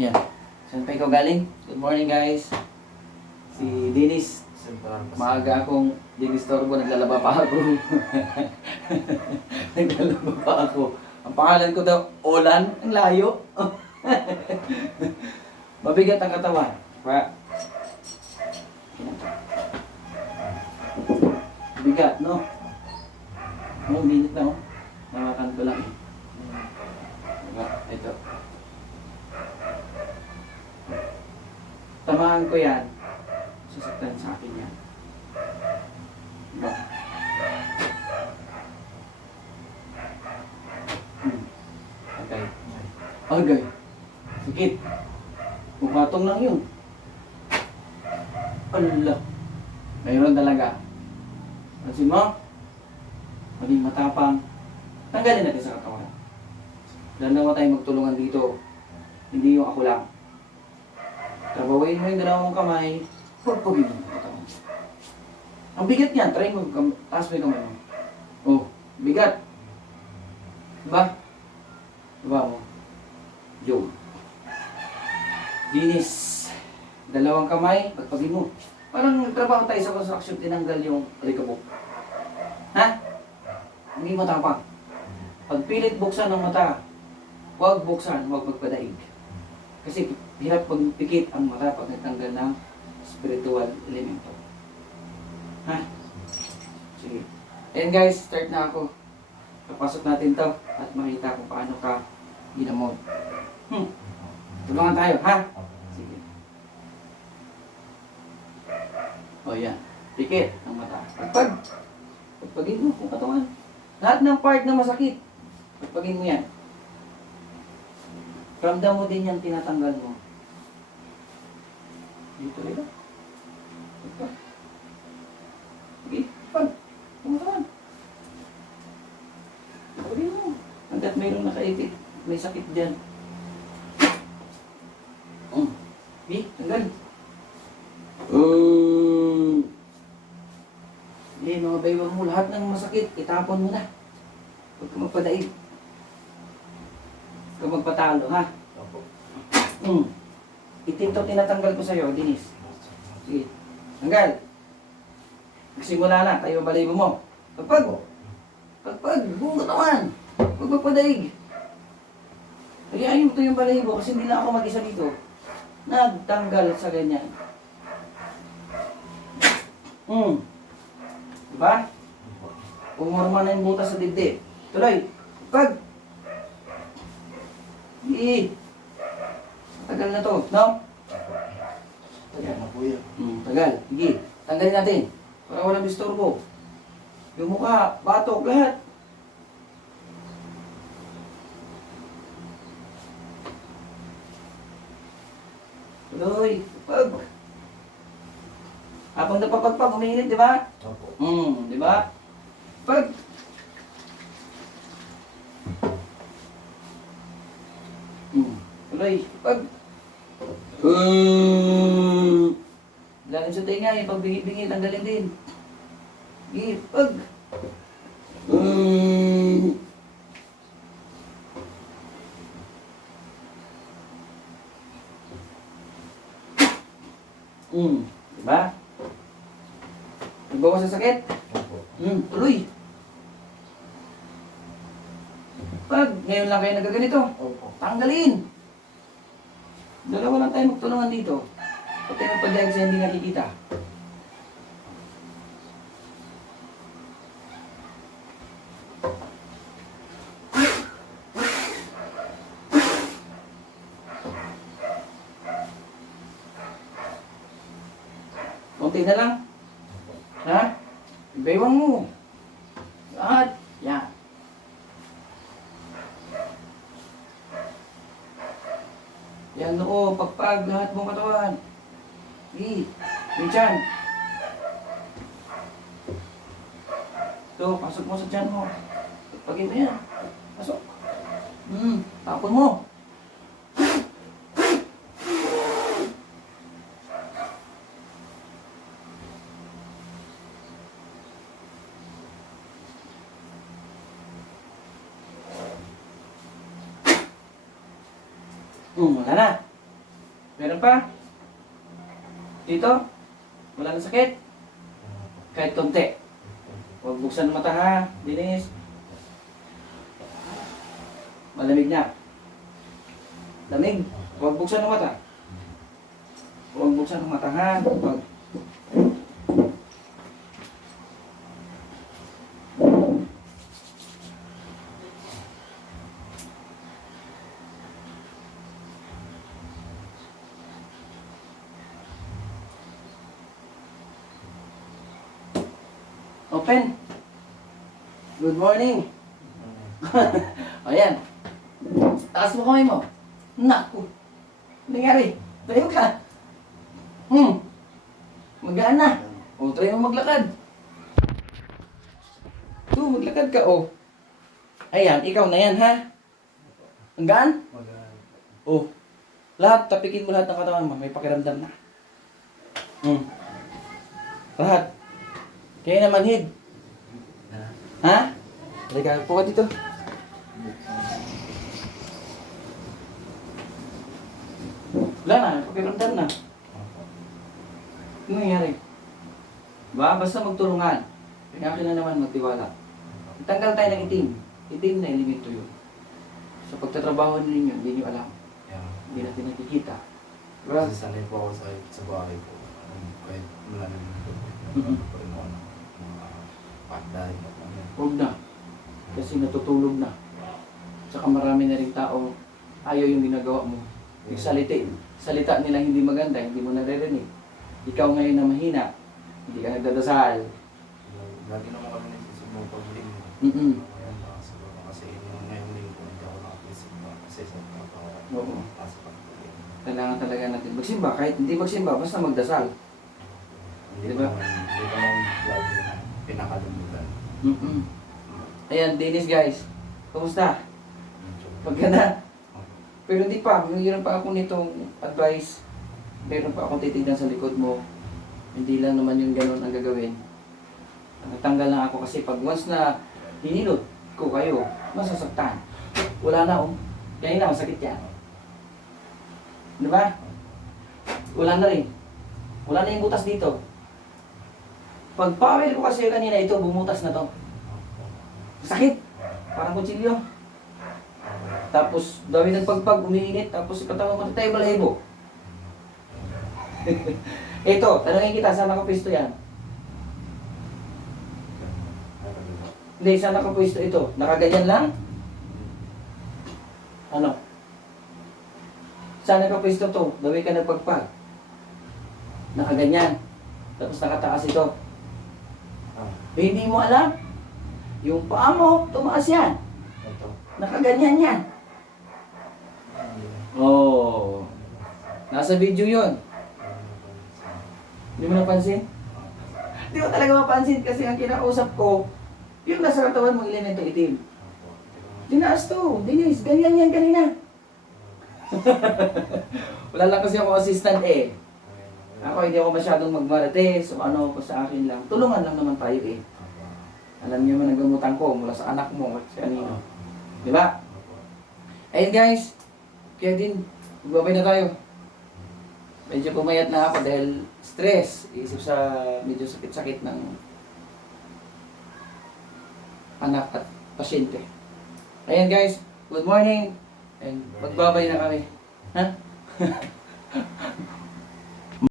Yan. Saan pa ikaw galing? Good morning guys. Si Dennis. Maaga akong dinistorbo, naglalaba pa ako. Naglalaba pa ako. Ang pangalan ko daw, Olan. Ang layo. Mabigat ang katawan. Bigat, no? Oh, minute na, oh. Nawakan ko lang. Diba? Ito. Tamahan ko yan. Sasaktan sa akin yan. Diba? Okay. Okay. Sikit. Bukatong lang yun. Allah. Mayroon talaga. Pansin mo? Maging matapang. Tanggalin natin sa katawan. Dalawa tayo magtulungan dito. Hindi yung ako lang. Trabawain mo yung dalawang kamay. Pagpagin mo yung katawan. Ang bigat niyan. Try mo. Taas mo yung kamay mo. Oh, bigat. Diba? Diba mo? Yun. Dinis. Dalawang kamay. Pagpagin mo. Parang nagtrabaho tayo sa construction. Tinanggal yung alikabok. Ha? Hindi matapang. Pag pilit buksan ng mata, huwag buksan, huwag magpadaig. Kasi hirap pagpikit ang mata pag nagtanggal ng spiritual elemento. Ha? Sige. And guys, start na ako. Papasok natin to at makita kung paano ka ginamot. Tulungan tayo, ha? Sige. O yan. Pikit ang mata. Pagpagin mo kung katawan. Lahat ng part na masakit. Pagpagin mo yan. Ramdam mo din yan, tinatanggal mo. Dito rin. Pagpag. Sige, pag. Kumatawan. Pagpagin mo. Hanggat mayroong nakaipit, may sakit dyan. Sige, tanggal. Hindi, mga baywang mo, lahat ng masakit, itapon mo na. Huwag ka magpadaig. Huwag ka magpatalo, ha? Itinto tinatanggal ko sa'yo, Dennis. Sige, tanggal. Magsimula na, tayo balayibo mo. Pagpag, buong katawan. Huwag magpadaig. Ayayin mo ito yung balayibo kasi hindi na ako mag-isa dito. Nagtanggal sa ganyan. Diba? Pumorma na yung butas sa dibdib. Tuloy. Pag. Tagal na to, no? Tagal na po yan. Tagal. Sige. Tanggalin natin. Para walang disturbo. Yung mukha, batok, lahat. Tuloy. Pag. Habang napapagpag, umiinit, di ba? Opo. Di ba? Pag. Tuloy. Pag. Lalim sa tenga, yung pagbingi-bingi, tanggalin din. Sige, pag. Diba? Nagbawas sa sakit? Opo. Tuloy. Pag ngayon lang kayo nagaganito, Opo. tanggalin. Dalawa lang tayo magtulungan dito. Pati magpadaig sa hindi nakikita. Kunti na lang. Ha? Baywang mo. Lahat. Yan. Yan noo, pagpag, lahat mong katawan. Yung tiyan. Ito, pasok mo sa tiyan mo. Pagpagin mo yan. Pasok. Tapon mo. Wala na. Meron pa? Dito? Wala na sakit? Kahit konti. Huwag buksan ang mata ha, Dennis. Malamig na. Lamig. Huwag buksan ang mata. Huwag buksan ang mata ha. Huwag. Open. Good morning. Ayan. Taas mo kamay mo. Naku. Ano nangyari? Tayo ka. Magaan na. O, try mo maglakad. Maglakad ka, o. Ayan, ikaw na yan, ha? Ang gaan? O. Lahat, tapikin mo lahat ng katawan mo. May pakiramdam na. Lahat. Kaya naman, Hid. Ha? Halika, po ka dito. Wala na, pakiramdam na. Ano nangyari? Diba? Basta magtulungan. Kaya akin na naman magtiwala. Tanggal tayo ng itim. Itim na elemento yun. Sa pagtatrabaho ninyo, hindi nyo alam. Hindi natin nakikita. Diba? Kasi sanay po ako sa bahay po. Kahit malamig po. Pa rin ako ng mga panday. Huwag na. Kasi natutulog na. Saka marami na rin tao ayaw yung ginagawa mo. Yung salita nila hindi maganda, hindi mo naririnig. Ikaw ngayon na mahina, hindi ka nagdadasal. Lagi naman kami nagsisimong pag-linggo. Ngayon siguro kasi yung ngayong linggo hindi ako nakapisip pa. Kasi sa Oo. pagpapasok. Kailangan talaga natin magsimba. Kahit hindi magsimba, basta magdasal. Hindi Diba? Hindi ko naman lagi na pinakalimutan. Ayan, Dennis guys. Kumusta? Pagkana? Pero hindi pa. Mayroon pa ako nitong advice. Mayroon pa akong titignan sa likod mo. Hindi lang naman yung gano'n ang gagawin. Natanggal lang ako kasi pag once na hinilot ko kayo, masasaktan. Wala na oh. Kaya na, masakit yan. Di ba? Wala na rin. Wala na yung butas dito. Pag pawel ko kasi kanina ito, bumutas na to. Sakit. Parang kutsilyo. Tapos, dami ng pagpag, umiinit. Tapos, ipatawa mo tayo balahibo. Ito, tanongin kita, saan nakapwesto yan? Hindi, saan nakapwesto ito? Nakaganyan lang? Ano? Saan nakapwesto to? Dami ka nagpagpag. Nakaganyan. Tapos nakataas ito. Hindi mo alam? Yung paa mo, tumaas yan. Nakaganyan yan. Oh. Nasa video yun. Hindi mo napansin? Hindi mo talaga mapansin kasi ang kinausap ko, yung nasa katawan mo, elemento itim. Dinaas to. Dinis, ganyan yan kanina. Wala lang kasi ako assistant eh. Ako hindi ako masyadong magmarites o ano ko sa akin lang. Tulungan lang naman tayo eh. Alam niyo man ang gamutan ko mula sa anak mo at sa kanino. Di ba? Ayun guys. Kaya din, magbabay na tayo. Medyo pumayat na ako dahil stress. Isip sa medyo sakit-sakit ng anak at pasyente. Ayan guys, good morning. And magbabay na kami. Ha?